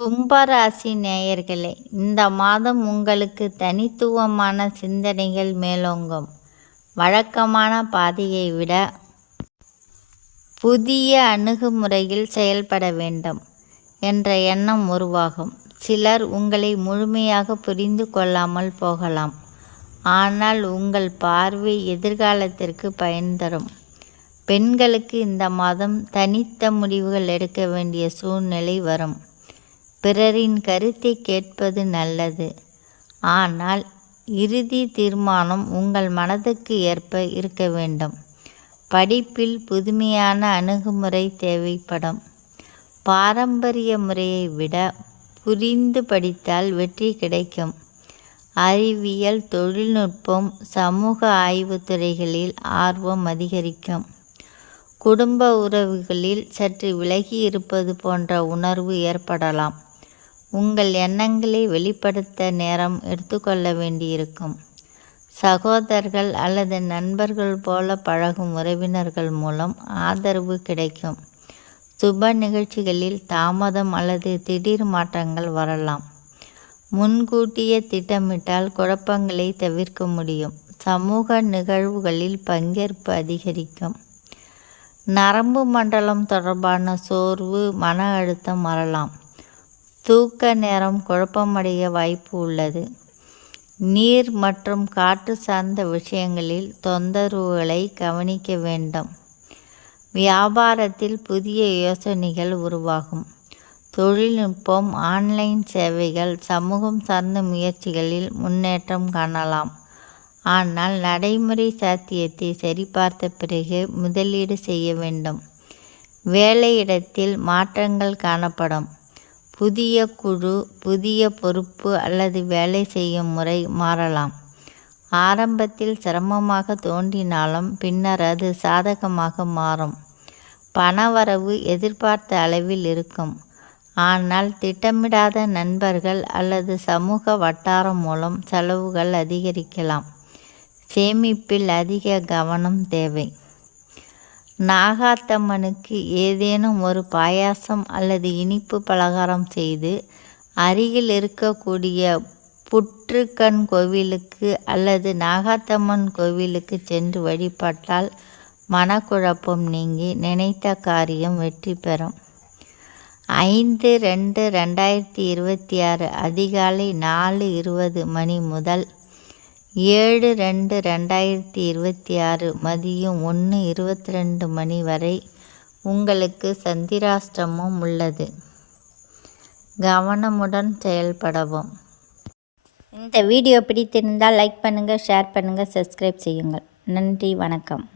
கும்பராசி நேயர்களே, இந்த மாதம் உங்களுக்கு தனித்துவமான சிந்தனைகள் மேலோங்கும். வழக்கமான பாதையை விட புதிய அணுகுமுறையில் செயல்பட வேண்டும் என்ற எண்ணம் உருவாகும். சிலர் உங்களை முழுமையாக புரிந்து கொள்ளாமல் போகலாம். ஆனால் உங்கள் பார்வை எதிர்காலத்திற்கு பயன் தரும். பெண்களுக்கு இந்த மாதம் தனித்த முடிவுகள் எடுக்க வேண்டிய சூழ்நிலை வரும். பிறரின் கருத்தை கேட்பது நல்லது. ஆனால் இறுதி தீர்மானம் உங்கள் மனதுக்கு ஏற்ப இருக்க வேண்டும். படிப்பில் புதுமையான அணுகுமுறை தேவைப்படும். பாரம்பரிய முறையை விட புரிந்து படித்தால் வெற்றி கிடைக்கும். அறிவியல், தொழில்நுட்பம், சமூக ஆய்வுத் துறைகளில் ஆர்வம் அதிகரிக்கும். குடும்ப உறவுகளில் சற்று விலகி இருப்பது போன்ற உணர்வு ஏற்படலாம். உங்கள் எண்ணங்களை வெளிப்படுத்த நேரம் எடுத்துக்கொள்ள வேண்டியிருக்கும். சகோதரர்கள் அல்லது நண்பர்கள் போல பழகும் உறவினர்கள் மூலம் ஆதரவு கிடைக்கும். சுப நிகழ்ச்சிகளில் தாமதம் அல்லது திடீர் மாற்றங்கள் வரலாம். முன்கூட்டியே திட்டமிட்டால் குழப்பங்களை தவிர்க்க முடியும். சமூக நிகழ்வுகளில் பங்கேற்பு அதிகரிக்கும். நரம்பு மண்டலம் தொடர்பான சோர்வு, மன அழுத்தம் வரலாம். தூக்க நேரம் குழப்பமடைய வாய்ப்பு உள்ளது. நீர் மற்றும் காற்று சார்ந்த விஷயங்களில் தொந்தரவுகளை கவனிக்க வேண்டும். வியாபாரத்தில் புதிய யோசனைகள் உருவாகும். தொழில்நுட்பம், ஆன்லைன் சேவைகள், சமூகம் சார்ந்த முயற்சிகளில் முன்னேற்றம் காணலாம். ஆனால் நடைமுறை சாத்தியத்தை சரிபார்த்த பிறகு முதலீடு செய்ய வேண்டும். வேலையிடத்தில் மாற்றங்கள் காணப்படும். புதிய குழு, புதிய பொறுப்பு அல்லது வேலை செய்யும் முறை மாறலாம். ஆரம்பத்தில் சிரமமாக தோன்றினாலும் பின்னர் அது சாதகமாக மாறும். பணவரவு எதிர்பார்த்த அளவில் இருக்கும். ஆனால் திட்டமிடாத நண்பர்கள் அல்லது சமூக வட்டாரம் மூலம் செலவுகள் அதிகரிக்கலாம். சேமிப்பில் அதிக கவனம் தேவை. நாகாத்தம்மனுக்கு ஏதேனும் ஒரு பாயாசம் அல்லது இனிப்பு பலகாரம் செய்து அருகில் இருக்கக்கூடிய புற்றுக்கண் கோவிலுக்கு அல்லது நாகாத்தம்மன் கோவிலுக்கு சென்று வழிபட்டால் மனக்குழப்பம் நீங்கி நினைத்த காரியம் வெற்றி பெறும். 5/2/2026 அதிகாலை 4:20 மணி முதல் 7/2/2026 மதியம் 1:22 மணி வரை உங்களுக்கு சந்திராஷ்டமம் உள்ளது. கவனமுடன் செயல்படவும். இந்த வீடியோ பிடித்திருந்தால் லைக் பண்ணுங்கள், ஷேர் பண்ணுங்கள், சப்ஸ்கிரைப் செய்யுங்கள். நன்றி, வணக்கம்.